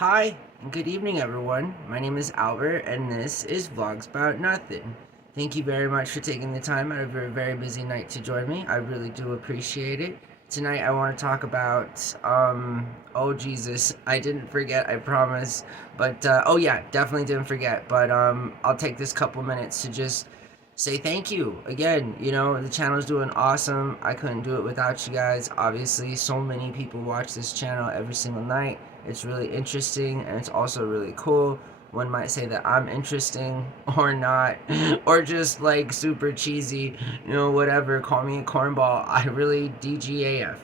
Hi, and good evening, everyone. My name is Albert, and this is Vlogs About Nothing. Thank you very much for taking the time out of your very busy night to join me. I really do appreciate it. Tonight, I want to talk about, oh Jesus, I didn't forget, I promise. But, oh yeah, definitely didn't forget. But, I'll take this couple minutes to just say thank you again. The channel's doing awesome. I couldn't do it without you guys. Obviously, so many people watch this channel every single night. It's really interesting, and it's also really cool. One might say that I'm interesting or not, or just like super cheesy, whatever. Call me a cornball. I really DGAF.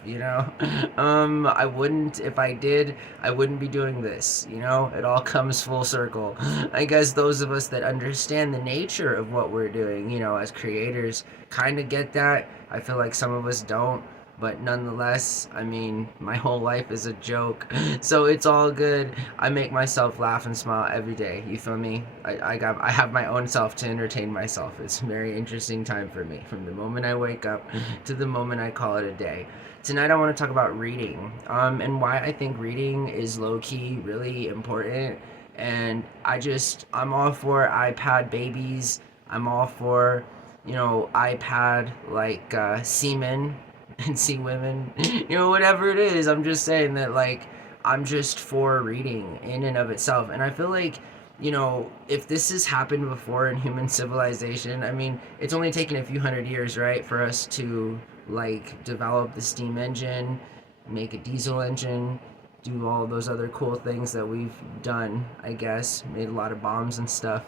I wouldn't, if I did, I wouldn't be doing this. It all comes full circle. I guess those of us that understand the nature of what we're doing, as creators, kind of get that. I feel like some of us don't, but nonetheless, I mean, my whole life is a joke, so it's all good. I make myself laugh and smile every day. You feel me? I have my own self to entertain myself. It's a very interesting time for me, from the moment I wake up to the moment I call it a day. Tonight, I want to talk about reading, and why I think reading is low key really important. And I'm all for iPad babies. I'm all for iPad like semen and see women, whatever it is. I'm just saying that, like, I'm just for reading in and of itself. And I feel like, if this has happened before in human civilization, I mean, it's only taken a few hundred years, right, for us to, like, develop the steam engine, make a diesel engine, do all those other cool things that we've done, I guess, made a lot of bombs and stuff,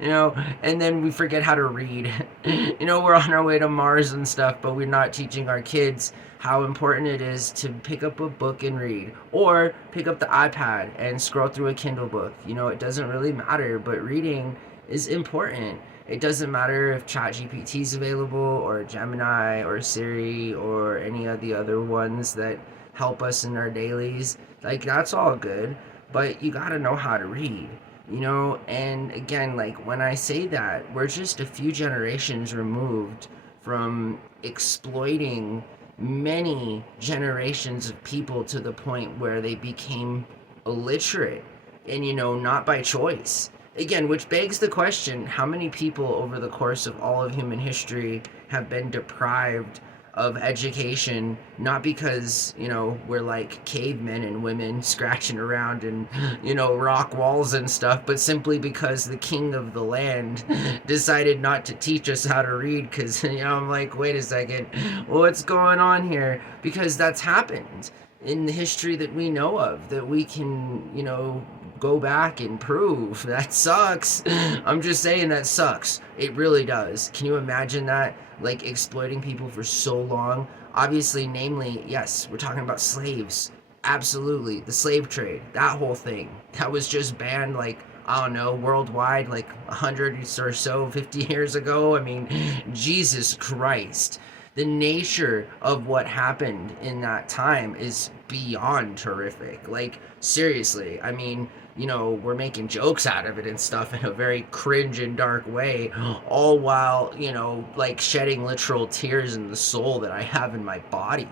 and then we forget how to read. We're on our way to Mars and stuff, but we're not teaching our kids how important it is to pick up a book and read, or pick up the iPad and scroll through a Kindle book. It doesn't really matter, but reading is important. It doesn't matter if ChatGPT is available, or Gemini, or Siri, or any of the other ones that help us in our dailies. Like, that's all good, but you gotta know how to read. And again, like, when I say that, we're just a few generations removed from exploiting many generations of people to the point where they became illiterate, and not by choice. Again, which begs the question, how many people over the course of all of human history have been deprived of education, not because we're like cavemen and women scratching around and rock walls and stuff, but simply because the king of the land decided not to teach us how to read. Because I'm like, wait a second, what's going on here? Because that's happened in the history that we know of, that we can go back and prove. That sucks. I'm just saying, that sucks. It really does. Can you imagine that? Like, exploiting people for so long. Obviously, namely, yes, we're talking about slaves. Absolutely. The slave trade, that whole thing. That was just banned, like, I don't know, worldwide, like 100 or so, 50 years ago. I mean, Jesus Christ. The nature of what happened in that time is beyond horrific. Like, seriously, I mean, we're making jokes out of it and stuff in a very cringe and dark way, all while, like, shedding literal tears in the soul that I have in my body.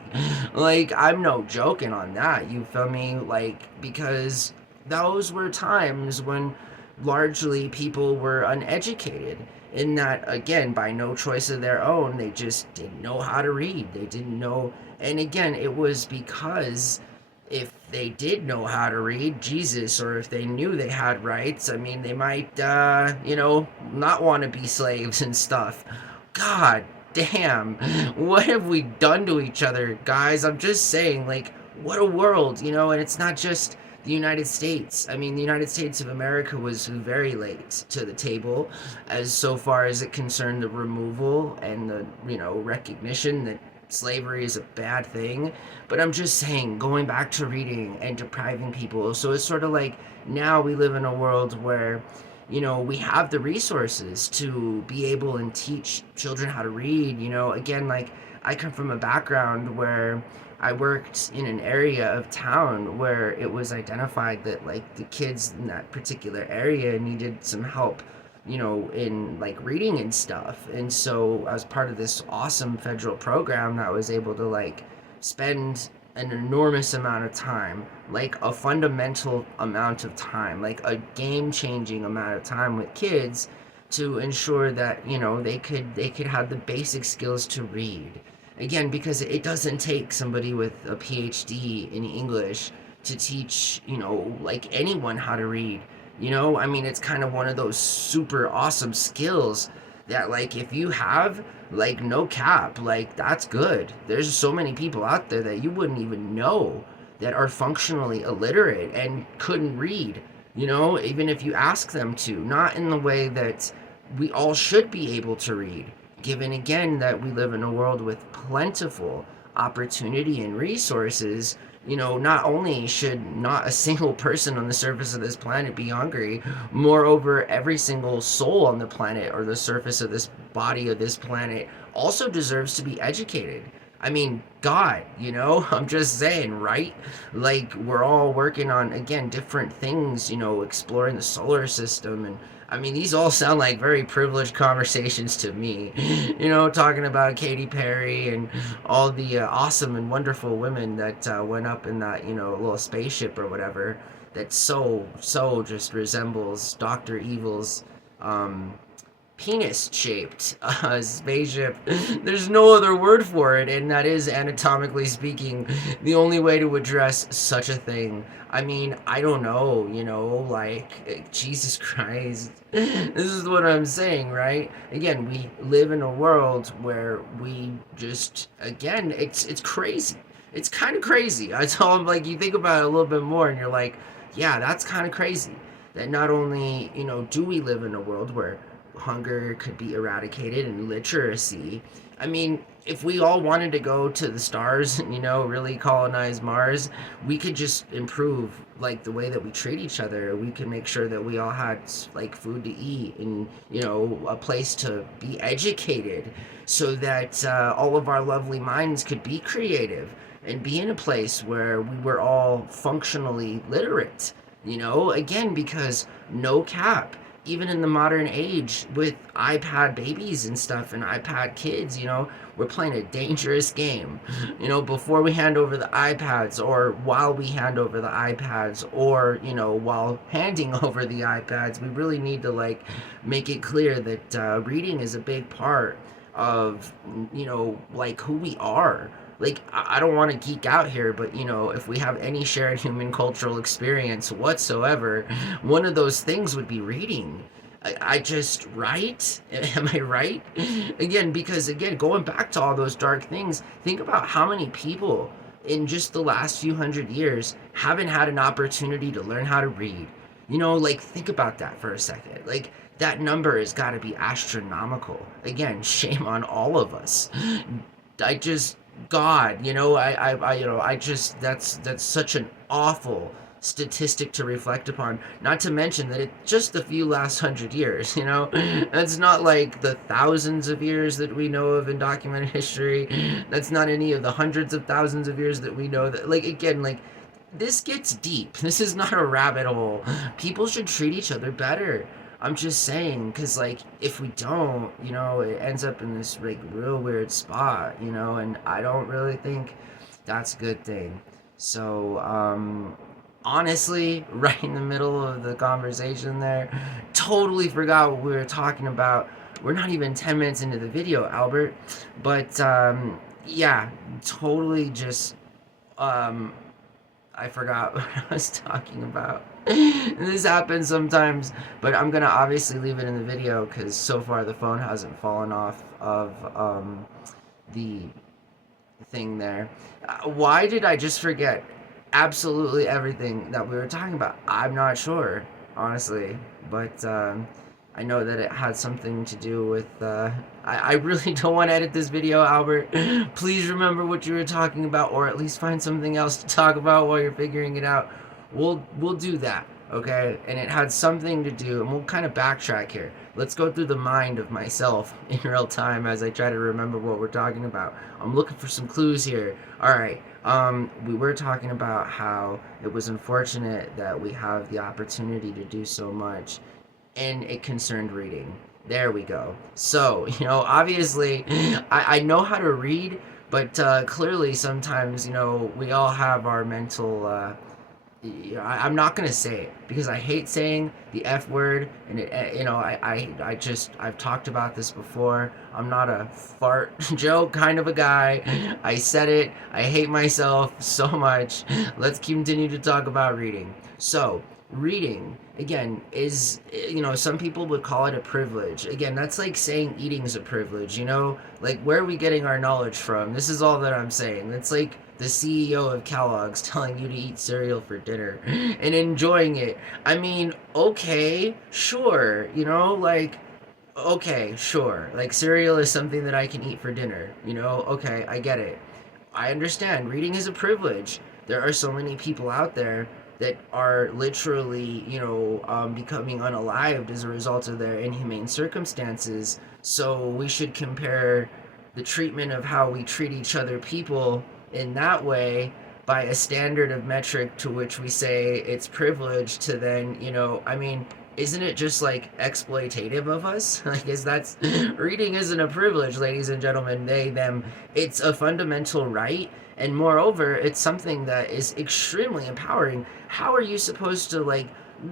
Like, I'm no joking on that, you feel me? Like, because those were times when largely people were uneducated, in that, again, by no choice of their own, they just didn't know how to read. They didn't know. And again, it was because if they did know how to read, Jesus, or if they knew they had rights, I mean, they might not want to be slaves and stuff. God damn, what have we done to each other, guys? I'm just saying, like, what a world. And it's not just the United States. I mean, the United States of America was very late to the table, as so far as it concerned the removal and the, recognition that slavery is a bad thing. But I'm just saying, going back to reading and depriving people. So it's sort of like, now we live in a world where, we have the resources to be able and teach children how to read. Again, like, I come from a background where I worked in an area of town where it was identified that, like, the kids in that particular area needed some help, in, like, reading and stuff. And so I was part of this awesome federal program that was able to, like, spend an enormous amount of time, like a fundamental amount of time, like a game-changing amount of time with kids to ensure that, they could have the basic skills to read. Again, because it doesn't take somebody with a PhD in English to teach, like anyone how to read. I mean, it's kind of one of those super awesome skills that, like, if you have, like, no cap, like, that's good. There's so many people out there that you wouldn't even know that are functionally illiterate and couldn't read, even if you ask them to. Not in the way that we all should be able to read, given again that we live in a world with plentiful opportunity and resources. Not only should not a single person on the surface of this planet be hungry, moreover, every single soul on the planet or the surface of this body of this planet also deserves to be educated. I mean, God, I'm just saying, right? Like, we're all working on, again, different things, exploring the solar system. And I mean, these all sound like very privileged conversations to me, talking about Katy Perry and all the awesome and wonderful women that went up in that, little spaceship or whatever that so just resembles Dr. Evil's um, penis shaped spaceship. There's no other word for it, and that is, anatomically speaking, the only way to address such a thing. I mean, I don't know, like, Jesus Christ. This is what I'm saying, right? Again, we live in a world where we just, again, it's crazy. It's kind of crazy. I tell them, like, you think about it a little bit more, and you're like, yeah, that's kind of crazy. That not only, do we live in a world where hunger could be eradicated and literacy. I mean, if we all wanted to go to the stars and, really colonize Mars, we could just improve, like, the way that we treat each other. We could make sure that we all had, like, food to eat and, a place to be educated so that all of our lovely minds could be creative and be in a place where we were all functionally literate. Again, because no cap, even in the modern age with iPad babies and stuff and iPad kids, we're playing a dangerous game. Before we hand over the iPads, or while we hand over the iPads, or, while handing over the iPads, we really need to, like, make it clear that reading is a big part of, like, who we are. Like, I don't want to geek out here, but, if we have any shared human cultural experience whatsoever, one of those things would be reading. I just, right? Am I right? Again, because, again, going back to all those dark things, think about how many people in just the last few hundred years haven't had an opportunity to learn how to read. Like, think about that for a second. Like, that number has got to be astronomical. Again, shame on all of us. I just, God, I just, that's such an awful statistic to reflect upon. Not to mention that it's just the few last 100 years, That's not like the thousands of years that we know of in documented history. That's not any of the hundreds of thousands of years that we know that, like, again, like, this gets deep. This is not a rabbit hole. People should treat each other better. I'm just saying, because, like, if we don't, it ends up in this, like, real weird spot, and I don't really think that's a good thing. So, honestly, right in the middle of the conversation there, totally forgot what we were talking about. We're not even 10 minutes into the video, Albert. But, yeah, totally just, I forgot what I was talking about. This happens sometimes, but I'm gonna obviously leave it in the video because so far the phone hasn't fallen off of the thing there. Why did I just forget absolutely everything that we were talking about? I'm not sure, honestly, but I know that it had something to do with, I really don't want to edit this video, Albert. Please remember what you were talking about, or at least find something else to talk about while you're figuring it out. We'll do that, okay? And it had something to do, and we'll kind of backtrack here. Let's go through the mind of myself in real time as I try to remember what we're talking about. I'm looking for some clues here. All right. We were talking about how it was unfortunate that we have the opportunity to do so much, and it concerned reading. There we go. So, obviously, I know how to read, But clearly, sometimes, we all have our mental. I'm not gonna say it because I hate saying the F word, and I've talked about this before. I'm not a fart joke kind of a guy. I said it. I hate myself so much. Let's continue to talk about reading. So, reading again is, some people would call it a privilege. Again, that's like saying eating is a privilege. Like, where are we getting our knowledge from? This is all that I'm saying. It's like the CEO of Kellogg's telling you to eat cereal for dinner and enjoying it. I mean, okay, sure, like, okay, sure. Like, cereal is something that I can eat for dinner, okay, I get it. I understand. Reading is a privilege. There are so many people out there that are literally, becoming unalived as a result of their inhumane circumstances. So we should compare the treatment of how we treat each other people in that way by a standard of metric to which we say it's privilege to then, I mean, isn't it just like exploitative of us? Like, reading isn't a privilege, ladies and gentlemen, they, them. It's a fundamental right, and moreover, it's something that is extremely empowering. How are you supposed to, like,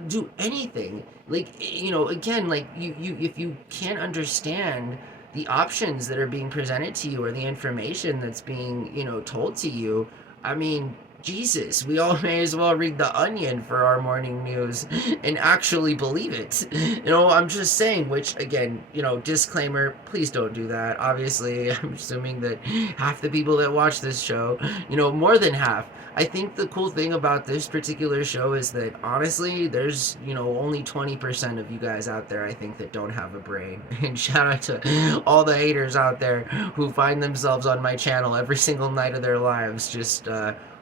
do anything? Like, again, like, if you can't understand the options that are being presented to you or the information that's being, told to you, I mean, Jesus, we all may as well read The Onion for our morning news and actually believe it. I'm just saying, which, again, disclaimer, please don't do that. Obviously, I'm assuming that half the people that watch this show, more than half. I think the cool thing about this particular show is that, honestly, there's, only 20% of you guys out there, I think, that don't have a brain. And shout out to all the haters out there who find themselves on my channel every single night of their lives, just,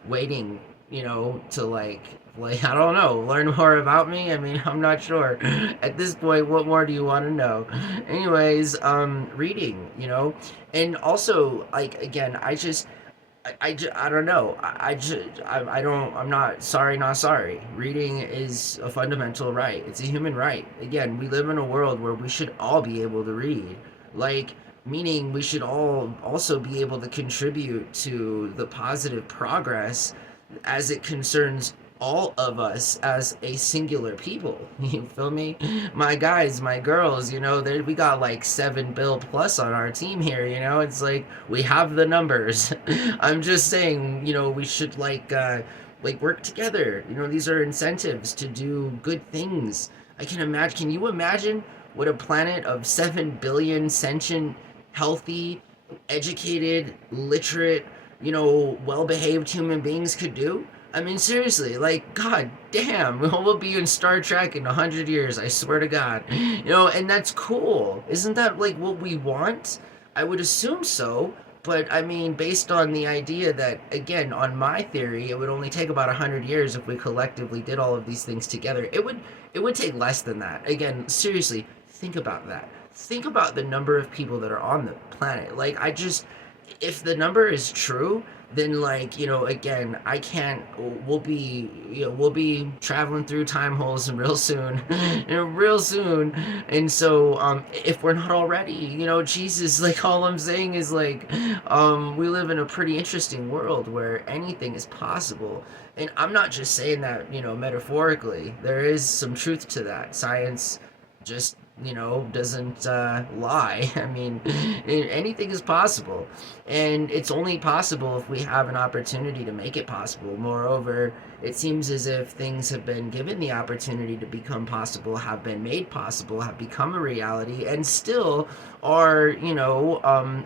waiting, to like I don't know, learn more about me. I mean, I'm not sure. At this point, what more do you want to know? Anyways, reading, and also, like, again, I don't know. I don't. I'm not sorry, not sorry. Reading is a fundamental right. It's a human right. Again, we live in a world where we should all be able to read. Like, meaning we should all also be able to contribute to the positive progress as it concerns all of us as a singular people. You feel me? My guys, my girls, we got like 7 bill plus on our team here, it's like we have the numbers. I'm just saying, we should like work together. These are incentives to do good things. Can you imagine what a planet of 7 billion sentient, healthy, educated, literate, well-behaved human beings could do? I mean, seriously, like, god damn, we'll be in Star Trek in 100 years, I swear to God. And that's cool. Isn't that, like, what we want? I would assume so, but I mean, based on the idea that, again, on my theory, it would only take about 100 years if we collectively did all of these things together. It would take less than that. Again, seriously, think about that. Think about the number of people that are on the planet. Like, if the number is true, then, like, again, I can't. We'll be traveling through time holes real soon, real soon. And so, if we're not already, Jesus, like, all I'm saying is, like, we live in a pretty interesting world where anything is possible. And I'm not just saying that, metaphorically. There is some truth to that. Science just, doesn't lie. I mean, anything is possible, and it's only possible if we have an opportunity to make it possible. Moreover, it seems as if things have been given the opportunity to become possible, have been made possible, have become a reality, and still are,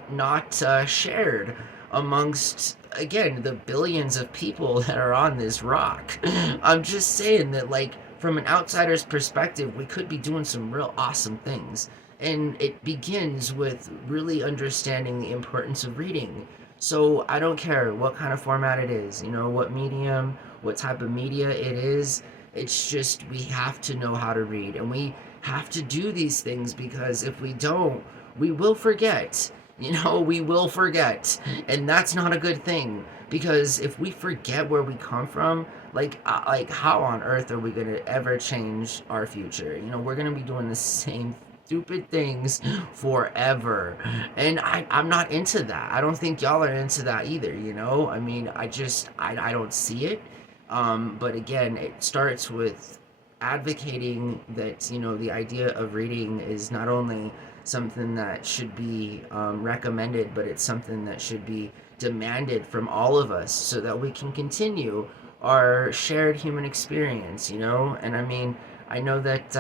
not shared amongst, again, the billions of people that are on this rock. I'm just saying that, like, from an outsider's perspective, we could be doing some real awesome things. And it begins with really understanding the importance of reading. So I don't care what kind of format it is, what medium, what type of media it is. It's just we have to know how to read. And we have to do these things because if we don't, we will forget. We will forget. And that's not a good thing. Because if we forget where we come from, like how on earth are we gonna ever change our future? We're gonna be doing the same stupid things forever. And I'm not into that. I don't think y'all are into that either, you know? I mean, I don't see it. But again, it starts with advocating that, you know, the idea of reading is not only something that should be recommended, but it's something that should be demanded from all of us so that we can continue our shared human experience, you know? And I mean, I know that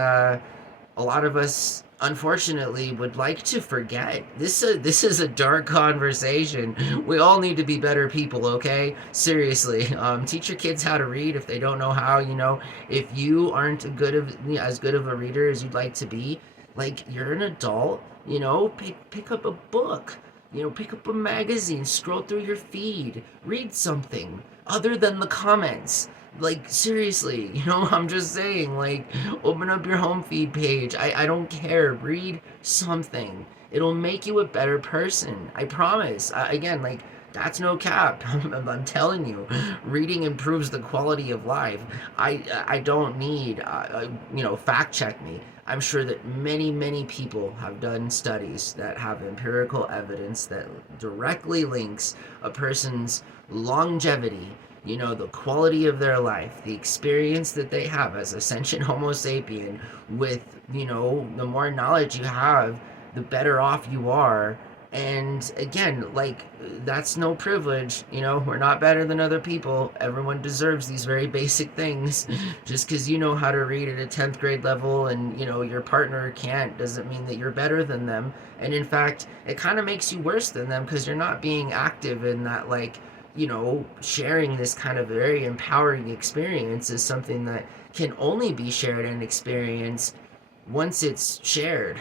a lot of us unfortunately would like to forget. This is a dark conversation. We all need to be better people, okay? Seriously. Teach your kids how to read if they don't know how, you know. If you aren't as good of a reader as you'd like to be, like you're an adult, you know, pick up a book. You know, pick up a magazine, scroll through your feed, read something other than the comments. Like, seriously, you know, I'm just saying, like, open up your home feed page. I don't care. Read something. It'll make you a better person. I promise. Again, like, that's no cap. I'm telling you, reading improves the quality of life. I don't need, you know, fact check me. I'm sure that many people have done studies that have empirical evidence that directly links a person's longevity, you know, the quality of their life, the experience that they have as a sentient Homo sapien with, you know, the more knowledge you have, the better off you are. And again, like, that's no privilege, you know, we're not better than other people. Everyone deserves these very basic things. Just because you know how to read at a 10th grade level and, you know, your partner can't doesn't mean that you're better than them. And in fact, it kind of makes you worse than them because you're not being active in that, like, you know, sharing this kind of very empowering experience is something that can only be shared and experienced once it's shared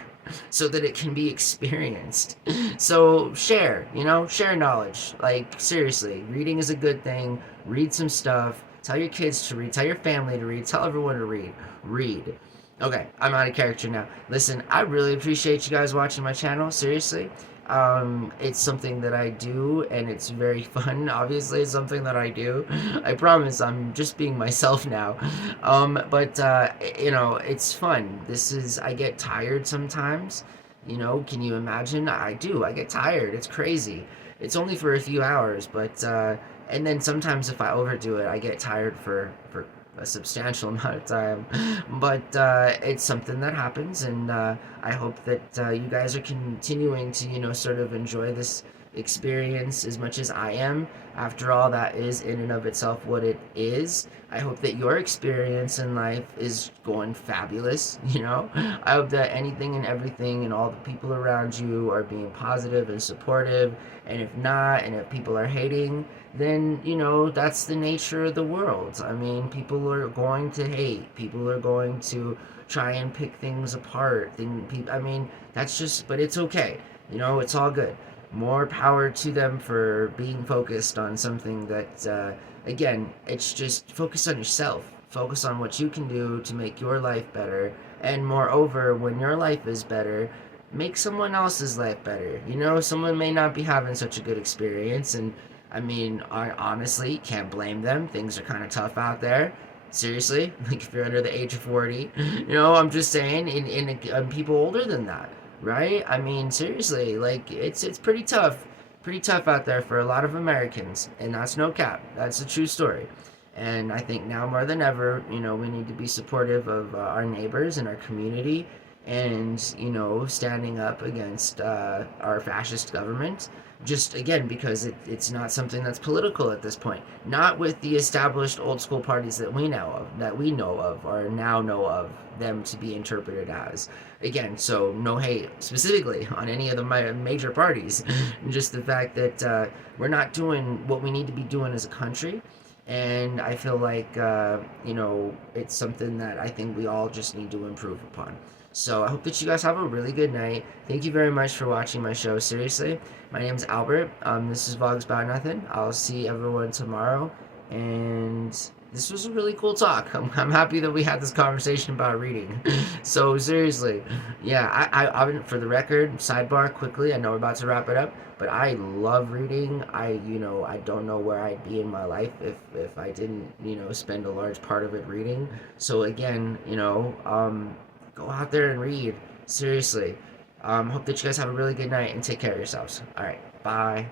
so that it can be experienced. So share, you know, share knowledge. Like, seriously, reading is a good thing. Read some stuff. Tell your kids to read. Tell your family to read. Tell everyone to read. Read. Okay, I'm out of character now. Listen, I really appreciate you guys watching my channel. Seriously. It's something that I do, and it's very fun. Obviously, it's something that I do. I promise I'm just being myself now. But you know, it's fun. I get tired sometimes. You know, can you imagine? I do. I get tired. It's crazy. It's only for a few hours, but and then sometimes if I overdo it, I get tired for a substantial amount of time. But it's something that happens, and I hope that you guys are continuing to, you know, sort of enjoy this experience as much as I am. After all, that is in and of itself what it is. I hope that your experience in life is going fabulous, you know? I hope that anything and everything and all the people around you are being positive and supportive. And if not, and if people are hating, then, you know, that's the nature of the world. I mean, people are going to hate. People are going to try and pick things apart. I mean, that's just, but it's okay. You know, it's all good. More power to them for being focused on something that, again, it's just focus on yourself. Focus on what you can do to make your life better. And moreover, when your life is better, make someone else's life better. You know, someone may not be having such a good experience, and I mean, I honestly can't blame them. Things are kind of tough out there. Seriously, like if you're under the age of 40, you know, I'm just saying, in people older than that, right? I mean, seriously, like it's pretty tough out there for a lot of Americans, and that's no cap. That's a true story. And I think now more than ever, you know, we need to be supportive of our neighbors and our community, and, you know, standing up against our fascist government, just again because it's not something that's political at this point, not with the established old school parties that we know of or now know of them to be interpreted as. Again, so no hate specifically on any of the major parties, just the fact that we're not doing what we need to be doing as a country. And I feel like, you know, it's something that I think we all just need to improve upon. So I hope that you guys have a really good night. Thank you very much for watching my show. Seriously, my name is Albert. This is Vlogs About Nothing. I'll see everyone tomorrow. And this was a really cool talk. I'm happy that we had this conversation about reading. So seriously, yeah, I for the record, sidebar quickly, I know we're about to wrap it up, but I love reading. You know, I don't know where I'd be in my life if I didn't, you know, spend a large part of it reading. So again, you know, go out there and read. Seriously. Hope that you guys have a really good night and take care of yourselves. All right. Bye.